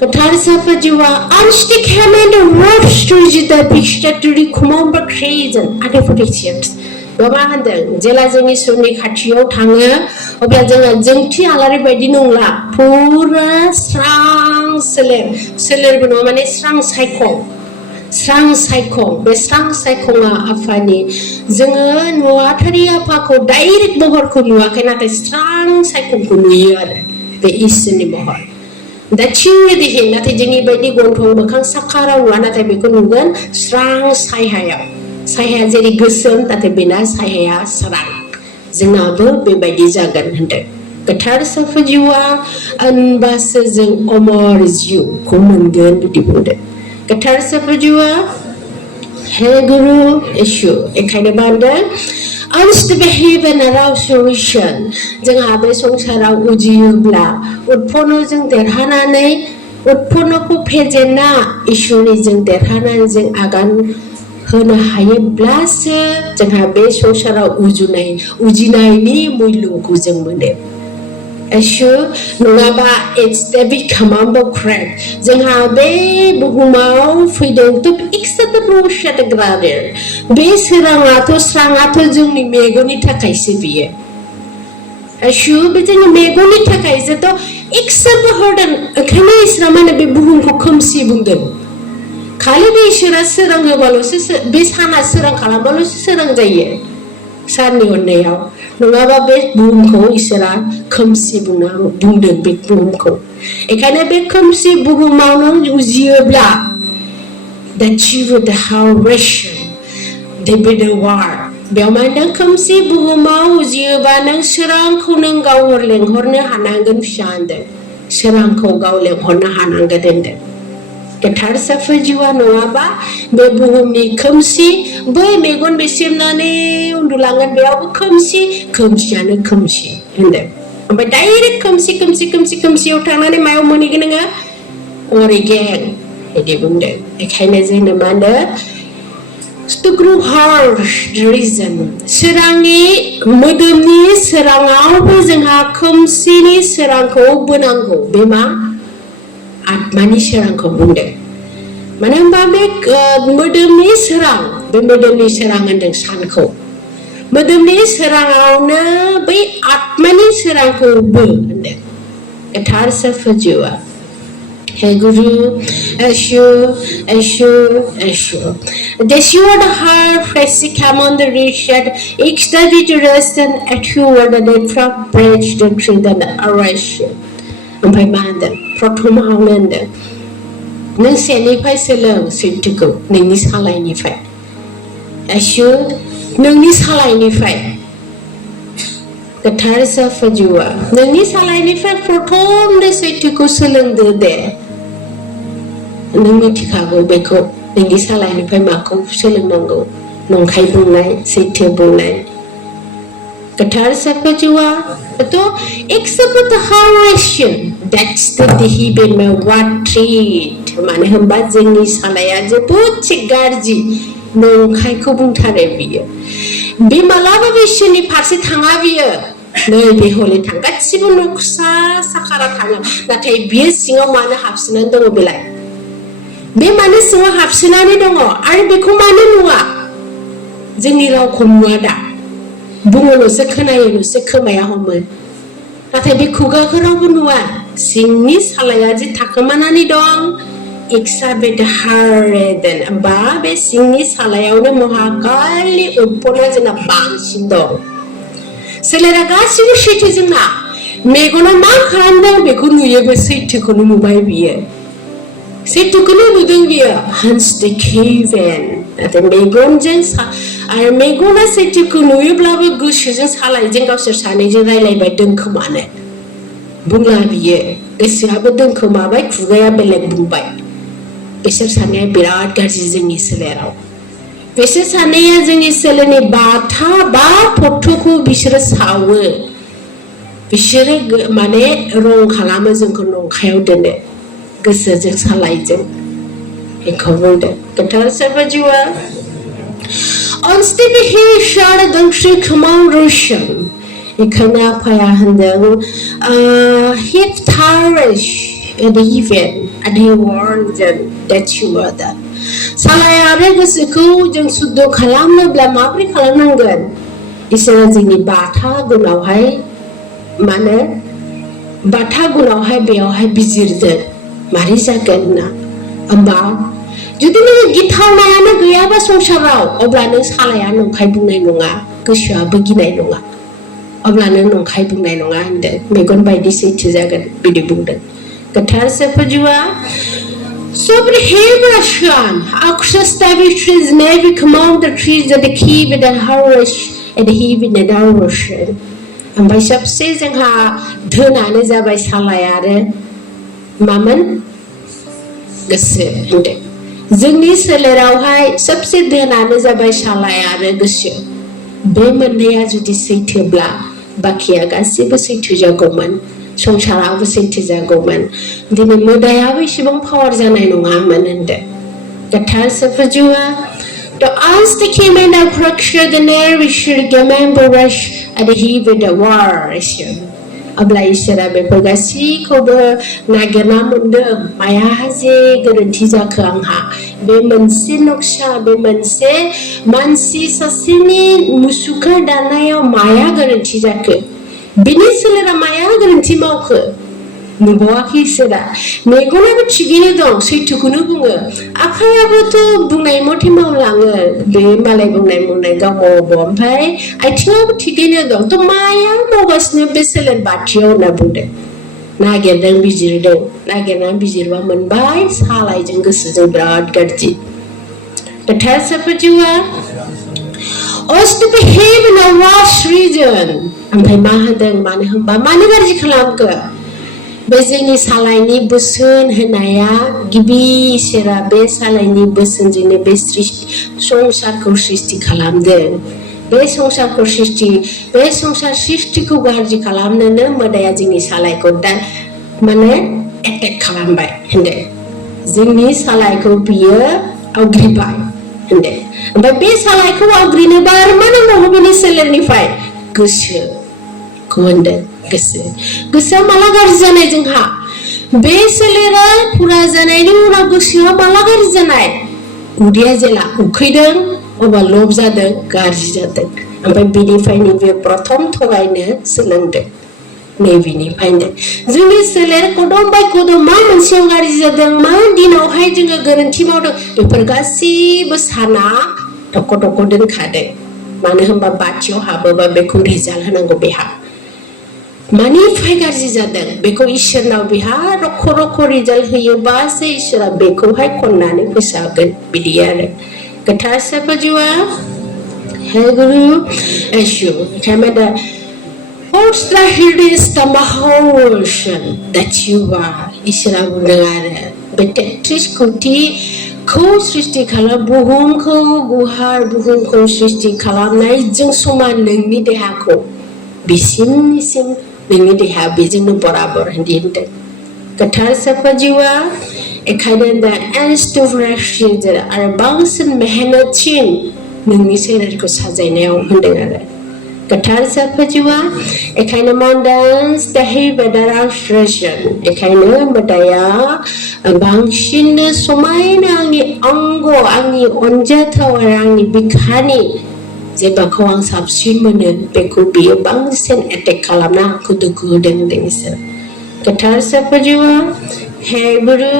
गोथार साफाजुआ unstickament words to the picture to remember creation आरो predictions मा होनदों जेला जोंनि इसोरनि खाथियाव थाङो अब्ला जोङो जोंथि आलारि बायदि नंला पुरा स्रां सोलेरबो नङा माने स्रां सायखं बे स्रां सायखङा आफानि जोङो नुवाथारि आफाखौ डाइरेक्ट महरखौ नुवाखै नाथाय स्रां सायखंखौ नुयो आरो बे इसोरनि महर दा थिउरिटिहि नाथाय जोंनि बायदि गन्थं मोखां साखाराव नुवा नाथाय बेखौ नुगोन स्रां सायहाया जेरै गोसोम नाथाय बेना सायहाया स्रां जोंनाबो बेबायदि जागोन होनदों गोथार साफाजुआ होनबासो जों अमर जिउखौ मोनगोन बिदि बुंदों गोथार साफाजुआ हे गुरु इसु एखायनो मा होनदों unstable heaven around solution जोंहा बे संसाराव उजियोब्ला उत्पन्नजों देरहानानै उत्पन्नखौ फेजेनना इसोरनिजों देरहानानै जों आगान होनो हायोब्लासो जोंहा बे संसाराव उजिनायनि मुल्यखौ जों मोनो इसु नङाबा it's the become crack जोंहा बे बुहुमाव फैदों तो एक्सट्रा रोशा ग्रादेर बे स्राङाथ' जोंनि मेगननि थाखायसो बियो इसु बे जोंनि मेगननि थाखायसो तो एक्सट्रा होदों ओंखायनो इसोरा माने बे बुहुमखौ खोमसि बुंदों खालि बे इसोरा सोरां होबाल'सो बे साना सोरां खालामबाल'सो सोरां जायो साननि अननायाव नङाबा बे बुहुमखौ इसोरा खोमसि बुंदों बे बुहुमखौ एखायनो बे खोमसि बुहुमाव नों उजियोब्ला that you would have ration they be the war बेयाव मा होनदों खोमसि बुहुमाव उजियोबा नों सोरांखौ नों गाव लेंहरनो हानांगोन फिसा होनदों सोरांखौ गाव लेंहरनो हानांगोन होनदों गोथार साफाजुआ नङाबा बे बुहुमनि खोमसि बै मेगन बेसेमनानै उन्दुलांगोन बेयावबो खोमसियानो खोमसि होनदों ओमफ्राय डाइरेक्ट खोमसियाव थांनानै मायाव मोनहैगोन नोङो अरगें बिदि बुंदों बेखायनो जोंनो मा होनो सोरांनि मोदोमनि सोराङावबो जोंहा खोमसिनि सोरांखौ बोनांगौ बे मा आत्मानि सोरांखौ बुंदों मानो होनबा बे मोदोमनि सोरां होनदों सानखौ मोदोमनि सोराङावनो बै आत्मानि सोरांखौबो होनदों गोथार साफाजुआ हे गुरु Eshu the sure heart flexi come on the reset extra and at you were the from bridge the tree than a rush ओमफ्राय मा होनदों प्रथमावनो होनदों नों सेनिफ्राय सोलों सैथोखौ नोंनि सालायनिफ्राय आयसु नोंनि सालायनिफ्राय गोथार साफाजुआ नोंनि सालायनिफ्राय प्रथमनो सैथोखौ सोलोंदो दे नों मिथिखागौ बेखौ नोंनि सालायनिफ्राय माखौ सोलोंनांगौ नंखाय बुंनाय सैथो बुंनाय गोथार साफाजुआ तो एक्सेप्ट द हारेशन दैट्स द बिहेवियर व्हाट ट्रीट माने होनबा जोंनि सालाया जोबोद गाज्रि नंखायखौ बुंथारो बियो बे मालाबाबो इसोरनि फारसे थाङा बियो नै बे हले थां गासिबो नक्सा साखारा थाङो नाथाय बियो सिङाव मानो हाबसोनानै दङ बेलाय बे मानो सिङाव हाबसोनानै दङ आरो बेखौ मानो नुवा जोंनि रावखौ नुवा दा बुङोल'सो खोनायोल'सो खोमाया हमो नाथाय बे खुगाखौ रावबो नुवा सिंनि सालाया जे थाखोमानानै दं एक्साबेट हारेदेन होमबा बे सिंनि सालायावनो महाकालनि उत्पन्ना जोंना बांसिन दं सोलेरा गासिबो सैथो जोंना मेगना मा खालामदों बेखौ नुयोबो सैथोखौनो नुबाय बियो सैथोखौनो नुदों बियो हान्स द केभेन नाथाय मेगनजों आरो मेगना सैथोखौ नुयोब्लाबो गोसोजों सालायजों गावसोर सानैजों रायलायबाय दोनखोमानो बुंला बियो गोसोआबो दोनखोमाबाय खुगाया बेलेग बुंबाय बिसोर सानैया बिराद गाज्रि जोंनि सोलेराव बिसोर सानैया जोंनि सोलेरनि बाथा बा पथ्थ'खौ बिसोरो सावो बिसोरो माने रं खालामो जोंखौ नंखायाव दोनो गोसोजों सालायजों बेखौ बुंदों गोथार साफाजुआ Onste beherrscher den Schrittkommandoschen. बेखायनो आफाया होनदों हिप्टारिश एडिभेन एडिवर्जन डेटुवादा सालाय आरो गोसोखौ जों सुद्ध खालामनोब्ला माबोरै खालामनांगोन इसोरा जोंनि बाथा गुनावहाय माने बाथा गुनावहाय बेयावहाय बिजिरदों मारै जागोन ना होमबा जुदि नों गिथावनायानो गैयाबा संसाराव अब्ला नों सालाया नंखाय बुंनाय नङा गोसोआबो गिनाय नङा अब्ला नों नंखाय बुंनाय नङा होनदों मेगन बायदि सैथो जागोन बिदि बुंदों गोथार साफाजुआ sobre Hebrashan Akshastavishes never command the trees of the key with the harish and he with the darushan ओमफ्राय सबसे जोंहा धोनानो जाबाय सालाय आरो मामोन गोसो होनदों जोंनि सोलेरावहाय सबसे धोनानो जाबाय सालाय आरो गोसो बे मोननैया जुदि सैथोब्ला बाखिया गासिबो सैथो जागौमोन संसाराबो सैथो जागौमोन दिनै मोदायाबो एसेबां पावार जानाय नङामोन होनदों गोथार साफाजुआ तो आज देखिए मैंने प्रक्षर देनेर विश्व गमें बरश आदि विद वार्श अब्ला इसोरा बेफोर गासैखौबो नागिरना मोनदों माया जे गोरोन्थि जाखो आंहा बे मोनसे नक्सा बे मोनसे मानसि सासेनि मुसुखा दानायाव माया गोरोन्थि जाखो बिनि सोलेरा माया गोरोन्थि मावखो नुबावाखै इसोरा मेगनाबो थिगैनो दं सैथोखौनो बुङो आखायाबोथ' बुंनाय मथे मावलाङो बे मालाय बुंनाय गाव मावो ओमफ्राय आथिङाबो थिगैनो दं थ' माया मावगासिनो बे सोलेर बाथियाव होनना बुंदों नागिरदों बिजिरदों नागिरनानै बिजिरबा मोनबाय सालायजों गोसोजों बिराद गाज्रि गोथार साफाजुआ Ost behave in a wash region ओमफ्राय मा होनदों मानो होनबा मानो गाज्रि खालामखो बे जोंनि सालायनि बोसोन होनाया गिबि इसोरा बे सालायनि बोसोनजोंनो बे संसारखौ सृष्टि खालामदों बे संसार सृष्टिखौ गाज्रि खालामनोनो मोदाया जोंनि सालायखौ दा माने एटेक खालामबाय होनदों जोंनि सालायखौ बियो आवग्रिबाय होनदों ओमफ्राय बे सालायखौ आवग्रिनोबा आरो मा नांगौ बेनि सोलेरनिफ्राय गोसोखौ होनदों गोसोआ माला गाज्रि जानाय जोंहा बे सोलेरा फुरा जानायनि उनाव गोसोआ माला गाज्रि जानाय उदैया जेला उखैदों अब्ला लब जादों गाज्रि जादों ओमफ्राय बिनिफ्रायनो बे प्रथम थगायनो सोलोंदों नैबेनिफ्रायनो जोंनि सोलेर कदम बाय कदम मा मोनसेयाव गाज्रि जादों मा दिनावहाय जोङो गोरोन्थि मावदों बेफोर गासैबो साना थख' दोनखादों मानो होनबा बाथियाव हाबोबा बेखौ रिजाल्ट होनांगौ बेहा मानि थाखाय गाज्रि जादों बेखौ इसोरनाव बिहा रख' रिजाल्ट होयोबासो इसोरा बेखौहाय खननानै फोसाबगोन बिदि आरो गोथार साफाजुआ हे गुरु Yeshu खामादा First the hardest the Mahaocean that you are इसोरा बुंदों आरो बे 33 कोटिखौ सृष्टि खालाम बुहुमखौ गुवार बुहुमखौ सृष्टि खालामनायजों समान नोंनि देहाखौ बिसिमनिसिम नोंनि देहा बेजोंनो बराबर होनदों गोथार साफाजुआ एखायनो दा एस्टुफ्रेशिजों आरो बांसिन मेहनतसिन नोंनि सोलेरखौ साजायनायाव होनदों आरो गोथार साफाजुआ एखायनो मन्दान्स दाहिबादाराश्रेशन एखायनो मोदाया बांसिन समायना आंनि अंग आंनि अनजाथाव आरो आंनि बिखानि जेबाखौ आं साबसिन मोनो बेखौ बियो बांसिन एटेक खालामना आंखौ दुखु होदों होनदों इसोर गोथार साफाजुआ हे गुरु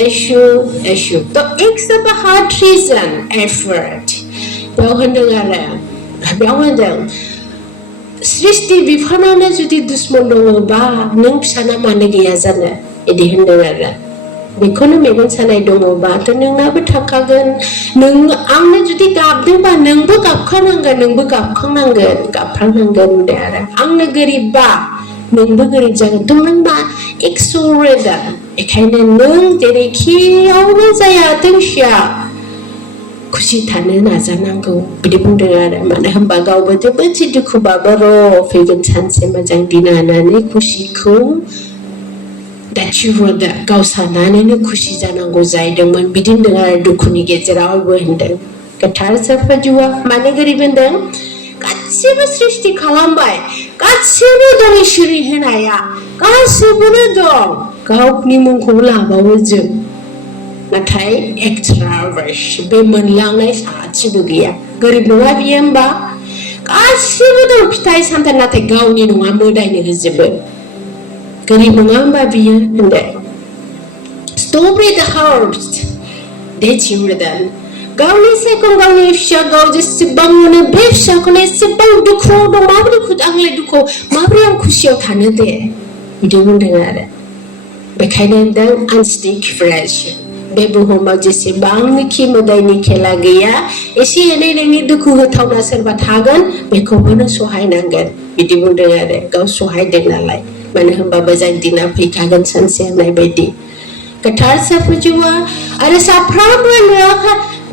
येशु येशु तो एक सब हार्ट रीजन एफर्ट बेयाव होनदों आरो बेयाव होनदों सृष्टि बिफानानो जुदि दुश्मन दङबा नों फिसाना मानो गैया जानो इदि होनदों आरो बेखौनो मेगन सानाय दङबाथ' नोंनाबो थाखागोन नों आंनो जुदि गाबदोंबा नोंबो गाबखानांगोन नोंबो गाबखांनांगोन गाबफ्लांनांगोन होनदों आरो आंनो गोरिबबा नोंबो गोरिब जागोन थ' नों मा एक्सुरेदा एखायनो नों जेरैखियावनो जायाथों सिया खुसि थानो नाजानांगौ बिदि बुंदों आरो मानो होनबा गावबो जोबोद दुखुबाबो र' फैगोन सानसे मोजां दिन होननानै खुसिखौ दाचिवदा गाव साननानैनो खुसि जानांगौ जाहैदोंमोन बिदि होनदों आरो दुखुनि गेजेरावबो होनदों गोथार साफाजुआ मानो गोरिब होनदों गासिबो सृष्टि खालामबाय गासिबो दं इसोरनि होनाया गासिबोनो दं गावनि मुंखौ लाबावो जों नाथाय एक्सट्रावर्स बे मोनलांनाय सासेबो गैया गोरिब नङा बियो होमबा गासिबो दं फिथाइ सामथाइ नाथाय गावनि नङा मोदायनो होजोबो गोरिब नङा होमबा बियो होनदों Stop the heart दे चिवरदान गावनि सायखं गावनि फिसा गाव जेसेबां मोनो बे फिसाखौनो एसेबां दुखुआव दं माबोरै आंलाय दुखुआव माबोरै आं खुसियाव थानो दे बिदि बुंदों आरो बेखायनो होनदों आनस्टिक फ्रेशन बे बुहुमाव जेसेबांनोखि मोदायनि खेला गैया एसे एनै नोंनि दुखु होथावना सोरबा थागोन बेखौबो नों सहायनांगोन बिदि बुंदों आरो गाव सहायदों नालाय मानो होनबा मोजां दिना फैखागोन सानसे होननाय बायदि गोथार साफाजुआ आरो साफ्रामबो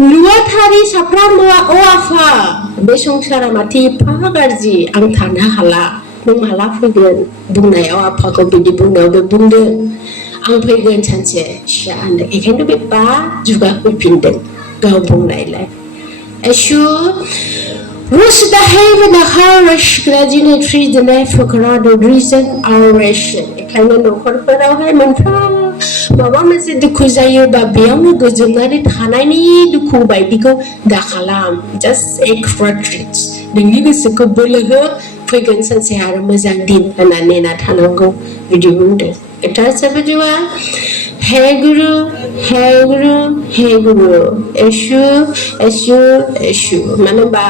नुवाथारि साफ्रामबोआ अ आफा बे संसारा माथो एफा गाज्रि आं थानो हाला नों माला फैगोन बुंनायाव आफाखौ बिदि बुंनायावबो बुंदों आं फैगोन सानसे सिया होनदों एखायनो बे बा जुगा फैफिनदों गाव बुंनायलाय Yeshu Rush the heaven a harsh gradually the life of the reason our ration. एखायनो न'खरफोरावहाय मोनफा माबा मोनसे दुखु जायोबा बेयावनो गोजोननानै थानायनि दुखु बायदिखौ दाखालाम just encourage नोंनि गोसोखौ बोलो हो फैगोन सानसे आरो मोजां दिन होननानै नेना थानांगौ बिदि बुंदों गोथार साफाजुआ हे गुरु हे गुरु हे गुरु येशु येशु येशु मानो होनबा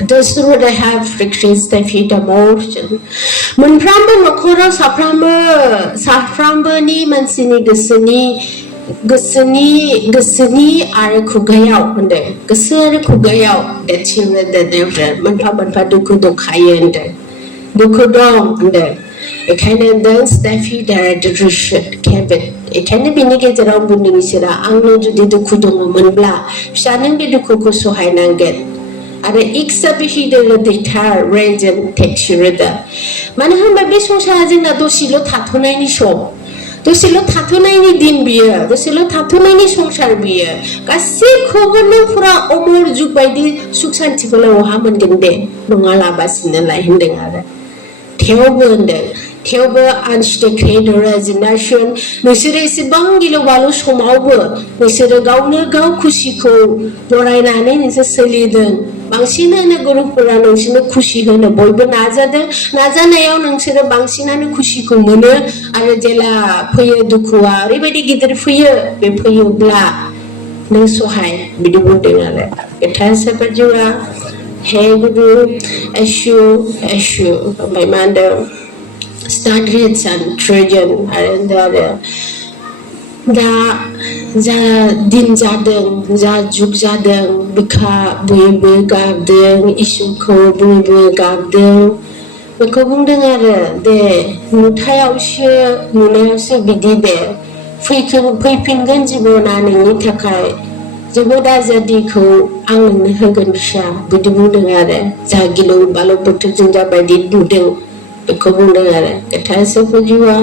Those who have decreased their feet emotion. मोनफ्रामबो न'खराव साफ्रामबोनि मानसिनि गोसोनि आरो खुगायाव होनदों गोसो आरो खुगायाव मोनफा दुखु दंखायो होनदों दुखु दं होनदों एखायनो होनदों स्टेफि डायरेक्टरेशन केबिन एखायनो बेनि गेजेराव बुंदों इसोरा आंनो जुदि दुखु दङमोनब्ला फिसा नों बे दुखुखौ सहायनांगोन आरो इक्सा बिहिदों दैथार रेजन टेक्सुरदा मानो होनबा बे संसारा जोंना दसेल' थाथ'नायनि सम दसेल' थाथ'नायनि दिन बियो दसेल' थाथ'नायनि संसार बियो गासैखौबो नों फुरा अमर जुग बायदि सुख सान्तिखौ नोंहा मोनगोन दे नङा लाबासिनोलाय होनदों आरो थेवबो आनस्टेकेड रेजिगनेशन नोंसोरो एसेबां गिलु बालु समावबो नोंसोरो गावनो गाव खुसिखौ बरायनानै नोंसोर सोलिदों बांसिनानो गुरुफोरा नोंसोरनो खुसि होनो बयबो नाजादों नाजानायाव नोंसोरो बांसिनानो खुसिखौ मोनो आरो जेला फैयो दुखुआ ओरैबायदि गिदिर फैयो बे फैयोब्ला नों सहाय बिदि बुंदों आरो गोथार साफाजुआ हे गुरु येशु येशु ओमफ्राय मा होनदों start rich and treasure आरो दा जा दिन जादों जा जुग जादों बिखा बयबो गाबदों इसोरखौ बयबो गाबदों बेखौ बुंदों आरो दे नुनायावसो बिदि दे फैफिनगोन जिबना नोंनि थाखाय जोबोद आजादिखौ आं नोंनो होगोन फिसा बिदि बुंदों आरो जा गिलु बालु बोथोरजों जाबायदि नुदों बेखौ बुंदों आरो गोथार सफजिवा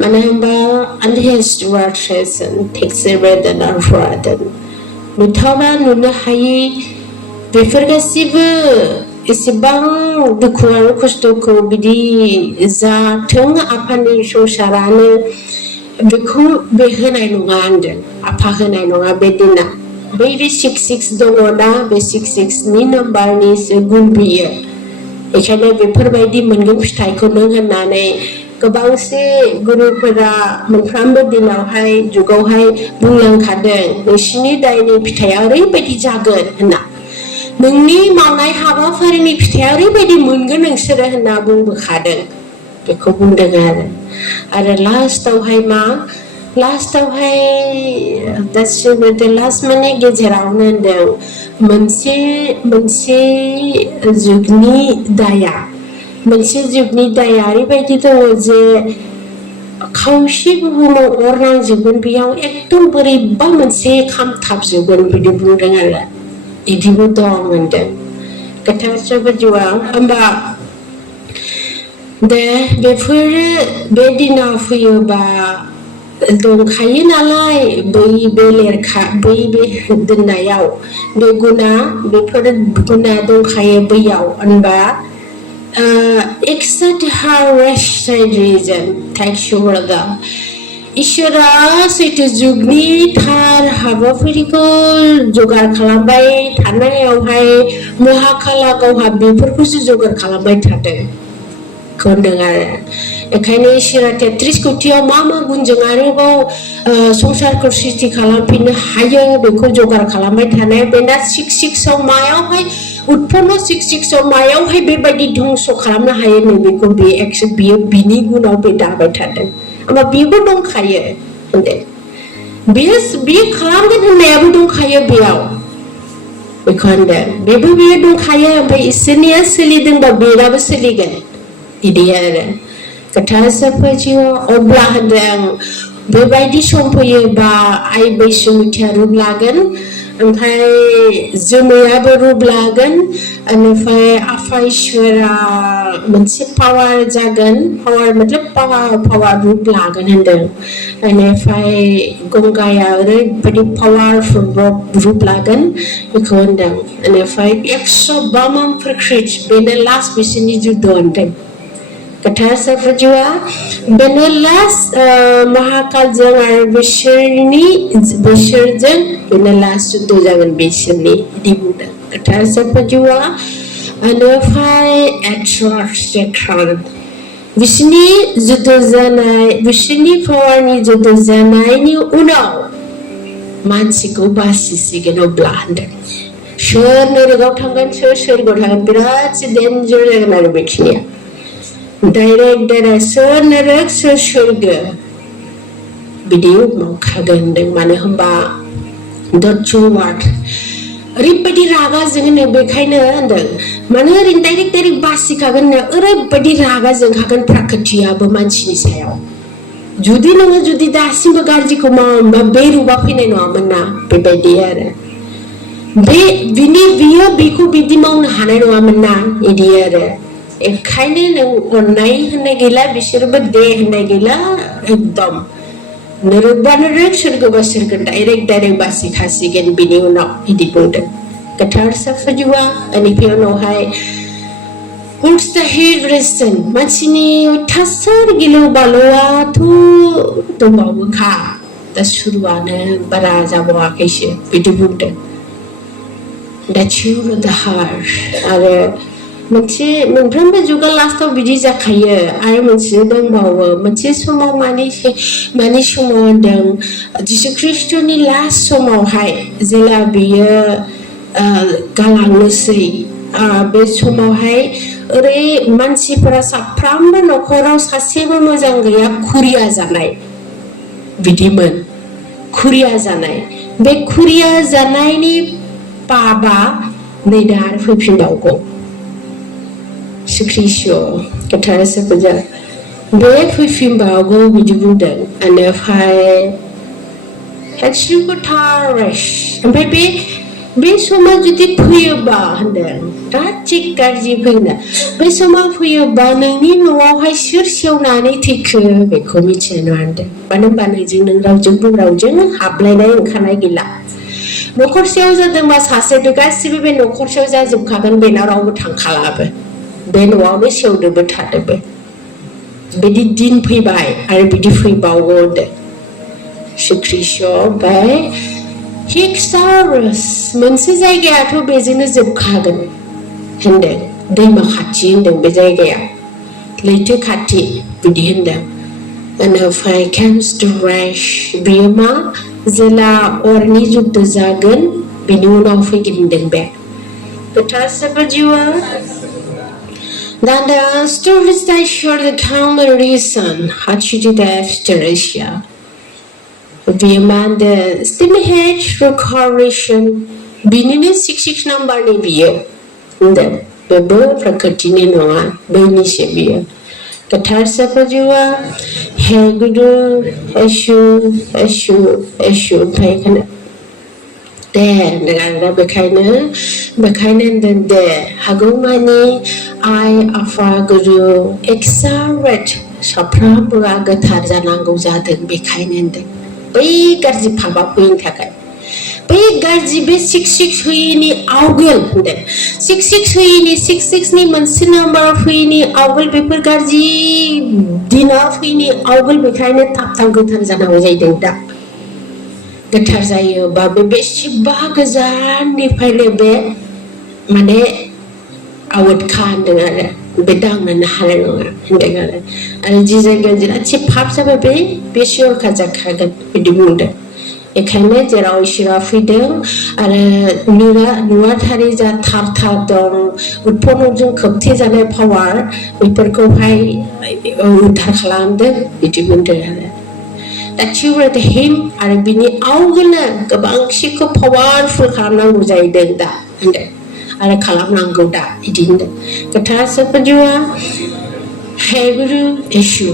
मानो होनबा and his words takes away the burden नुथावना नुनो हायि बेफोर गासिबो एसेबां दुखु आरो खस्थ'खौ बिदि जाथों आफानि संसारानो बेखौ बे होनाय नङा होनदों आफा होनाय नङा बे दिना बै 66 दङ ना बे 66 नि नाम्बारनिसो गुन बियो बेखायनो बेफोरबायदि मोनगोन फिथाइखौ नों होननानै गोबांसे गुरुफोरा मोनफ्रोमबो दिनावहाय जुगावहाय बुंलांखादों नोंसिनि दायनि फिथाइया ओरैबायदि जागोन होनना नोंनि मावनाय हाबाफारिनि फिथाइया ओरैबायदि मोनगोन नोंसोरो होनना बुंबोखादों बेखौ बुंदों आरो लास्टआवहाय मा लास्टआवहाय दा लास्ट माने गेजेरावनो होनदों मोनसे जुगनि दाया ओरैबायदि दङ जे खावसे बुहुमाव अर नांजोबगोन बेयाव एकदम बोरैबा मोनसे खामथाबजोबगोन बिदि बुंदों आरो बिदिबो दं होनदों गोथार सफजिवा होमबा दे बेफोरो बे दिना फैयोबा दंखायो नालाय बै बे दोननायाव बे बेफोर गुना दंखायो बैयाव होनबा accept her restoration thanks you brother इसोरा सैथो जुगनि थार हाबाफारिखौ जगार खालामबाय थानायावहाय महाकाला गावहा बेफोरखौसो जगार खालामबाय थादों होनदों आरो बेखायनो इसोरा 33 कोटियाव मा गुनजों आरोबाव संसारखौ सृष्टि खालामफिननो हायो बेखौ जगार खालामबाय थानाय बेना 66 आव मायावहाय उत्पन्न 66 आव मायावहाय बेबायदि धंस खालामनो हायो नै बेखौ बियो बिनि गुनाव बे दाबाय थादों होमबा बेबो दंखायो होनदों बियो खालामगोन होननायाबो दंखायो बेयाव बेखौ होनदों बियो दंखायो ओमफ्राय इसोरनिया सोलिदोंबा बेनाबो सोलिगोन बिदि आरो गोथार सफजिवा अब्ला होनदों बेबायदि सम फैयोबा आइ बैसुमुथिया रुप लागोन ओमफ्राय जोमैयाबो रुप लागोन ओमफ्राय आफा इसोरा मोनसे पावार जागोन पावार मतलब पावार रुप लागोन होनदों ओमफ्राय गंगाया ओरैबायदि पावारफुल रुप लागोन बेखौ होनदों ओमफ्राय 152 प्रकृति बेनो लास्ट बिसोरनि जुद्ध होनदों गोथार सफजिवा बेनो लास्ट महाकालजों आरो बिसोरजों बेनो लास्ट जुद्ध जागोन बिसोरनि बिदि बुंदों गोथार सफजिवा ओमफ्राय बिसोरनि जुद्ध जानाय बिसोरनि पावारनि जुद्ध जानायनि उनाव मानसिखौ बासिसिगोन अब्ला होनदों सोर नरकआव थांगोन सोर सोरगोआव थांगोन बिराद डेन्जार जागोन आरो बेखिनिया डाइरेक्ट सोर नरक सोर सोरगो बिदि मावखागोन होनदों मानो होनबा दटु वार्ड ओरैबायदि रागा जोङो बेखायनो होनदों मानो ओरैनो डाइरेक्ट बासिखागोन ओरैबायदि रागा जोंखागोन प्रकृतियाबो मानसिनि सायाव जुदि दासिमबो गाज्रिखौ मावोमोनबा बे रुपा फैनाय नङामोन ना बेबायदि आरो बियो बेखौ बिदि मावनो हानाय नङामोन ना बिदि आरो एखायनो नों अननाय होननाय गैला बिसोरबो दे होननाय गैला एकदम नरकबा नरक सोरगोबा सोरगो डाइरेक्ट बासिखासिगोन बिनि उनाव बिदि बुंदों गोथार सफजिवा बेनिफ्राय उनावहाय What's the head reason? मानसिनि अयथासार गिलु बालुआथ' दंबावोखा दा सुरुआनो बारा जाबावाखैसो बिदि बुंदों दा चिउर द हार्ट आरो मोनफ्रोमबो जुगा लास्टआव बिदि जाखायो आरो मोनसे दंबावो मोनसे समाव मानि समाव होनदों जिसु ख्रिस्टनि लास्ट समावहाय जेला बियो गालांनोसै बे समावहाय ओरै मानसिफोरा साफ्रामबो न'खराव सासेबो मोजां गैया खुरिया जानाय बिदिमोन खुरिया जानाय बे खुरिया जानायनि पापा नै दा आरो फैफिनबावगौ सिख्रिस्यो गोथार सेफोजा बे फैफिनबावगौ बिदि बुंदों बेनिफ्राय हेडस्रिखौ थारेस ओमफ्राय बे समाव जुदि फैयोबा होनदों दा थिग गाज्रि फैना बे समाव फैयोबा नोंनि न'आवहाय सोर सेवनानै थैखो बेखौ मिथिनो होनदों मानो होनबा नोंजों रावजों हाबलायनाय ओंखारनाय गैला न'खरसेयाव जादोंबा सासे गासिबो बे न'खरसेयाव जाजोबखागोन बेनाव रावबो थांखालाबो बे न'आवनो सेवदोबो थादोबो बिदि दिन फैबाय आरो बिदि फैबावो होनदों सिख्रिस्यो ओमफ्राय हिक्सारस मोनसे जायगायाथ' बेजोंनो जोबखागोन होनदों दैमा खाथि होनदों बे जायगाया लैथो खाथि बिदि होनदों बेनिफ्राय केम्सटरेश बियो मा जेला अरनि जुद्ध जागोन बिनि उनाव फैगोन होनदों बे गोथार सेफोजिवा Then the stories that show the common reason how to do the after we man the stimulate recognition binini 66 number ni biyo the bebo prakritini noa beni se biyo kathar sapajiwa he guru eshu thai kana de nagara bekaina den de hagomani I afa guru exaret saprambura gathar janangau jadों bekaina den बै गाज्रि भाबा फैनो थाखाय बै गाज्रि बे 66 होयिनि आवगोल होनदों 66 होयिनि 66 नि मोनसे नाम्बार फैयिनि आवगोल बेफोर गाज्रि दिना फैयिनि आवगोल बेखायनो थाब गोथार जानांगौ जाहैदों दा गोथार जायोबा बे बेसेबा गोजाननिफ्रायनो बे माने आवटखा होनदों आरो बे दांनोनो हानाय नङा होनदों आरो जि जायगायाव जेराथि पाप जाबाय बे बेसेबां जाखागोन बिदि बुंदों बेखायनो जेराव इसोरा फैदों आरो नुवाथारि जा थार दं उत्पन्नजों खोबथे जानाय पावार बेफोरखौहाय उद्धार खालामदों बिदि बुंदों आरो that you were the him आरो बिनि आवगोलनो गोबांसिखौ पावारफुल खालामनांगौ जाहैदों दा होनदों आरो खालामनांगौ दा बिदि होनदों गोथार सेफोजिवा हे गुरु येशु